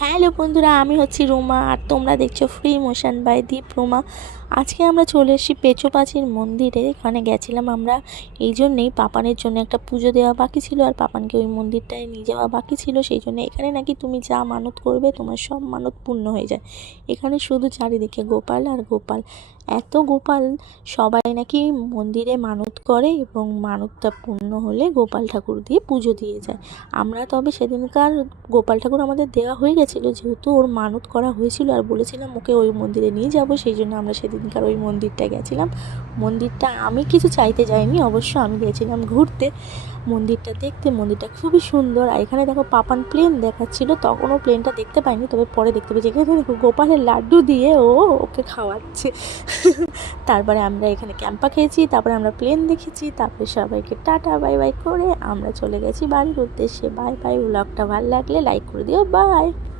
Hello বন্ধুরা, আমি হচ্ছি রুমা আর তোমরা দেখছো ফ্রি মোশন বাই দীপ রুমা। আজকে আমরা চলে এসেছি পেচোপাচির মন্দিরে। এখানে গেছিলাম আমরা এই জন্যেই, পাপানের জন্য একটা পুজো দেওয়া বাকি ছিল আর পাপানকে ওই মন্দিরটায় নিয়ে যাওয়া বাকি ছিল। সেই জন্য এখানে নাকি তুমি যা মানত করবে তোমার সব মানত পূর্ণ হয়ে যায়। এখানে শুধু চারিদিকে গোপাল আর গোপাল, এত গোপাল। সবাই নাকি মন্দিরে মানত করে এবং মানতটা পূর্ণ হলে গোপাল ঠাকুর দিয়ে পুজো দিয়ে যায়। আমরা তবে সেদিনকার গোপাল ঠাকুর আমাদের দেওয়া হয়ে গেছিলো, যেহেতু ওর মানত করা হয়েছিল আর বলেছিলাম ওকে ওই মন্দিরে নিয়ে যাব, সেই জন্য আমরা সেদিনকার ওই মন্দিরটা গেছিলাম। মন্দিরটা আমি কিছু চাইতে যাইনি, অবশ্য আমি গেছিলাম ঘুরতে, মন্দিরটা দেখতে। মন্দিরটা খুবই সুন্দর। আর এখানে দেখো পাপান প্লেন দেখাচ্ছিল, তখনও প্লেনটা দেখতে পাইনি, তবে পরে দেখতে পেয়েছি। এখানে দেখো গোপালের লাড্ডু দিয়ে ওকে খাওয়াচ্ছে। তারপরে আমরা এখানে ক্যাম্পা খেয়েছি, তারপরে আমরা প্লেন দেখেছি, তারপরে সবাইকে টাটা বাই বাই করে আমরা চলে গেছি বাড়ির উদ্দেশ্যে। Bye bye. ব্লগটা ভালো লাগলে লাইক করে দিও। বাই।